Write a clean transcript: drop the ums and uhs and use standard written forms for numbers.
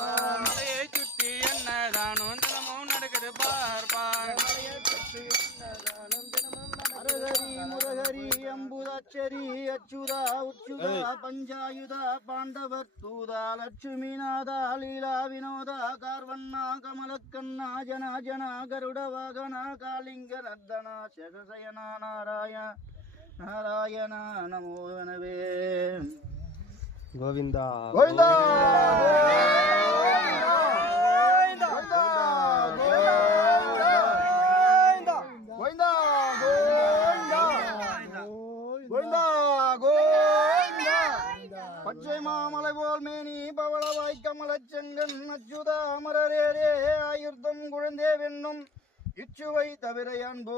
மலையை சுற்றி என்னதானும் தினமும் நடக்குது பார்ப்பார். ஹரஹரி முரஹரி அம்புதாச்சரி அச்சுதா உச்சுதா பஞ்சாயுதா பாண்டவர் தூதா லட்சுமிநாதா லீலா வினோதா கார்வண்ணா கமலக்கண்ணா ஜனா ஜனா கருட வாகனா காளிங்க நர்தனா சேஷசயனா நாராயணா நமோவனவே. கோவிந்தா கோவிந்தா பச்சை மாமலை போல் மேனி பவளவாய் கமலச்செங்கன் அச்சுதா அமரரே ஆயுர்தம் குழந்தே வெண்ணும் இச்சுவை தவிர அன்பு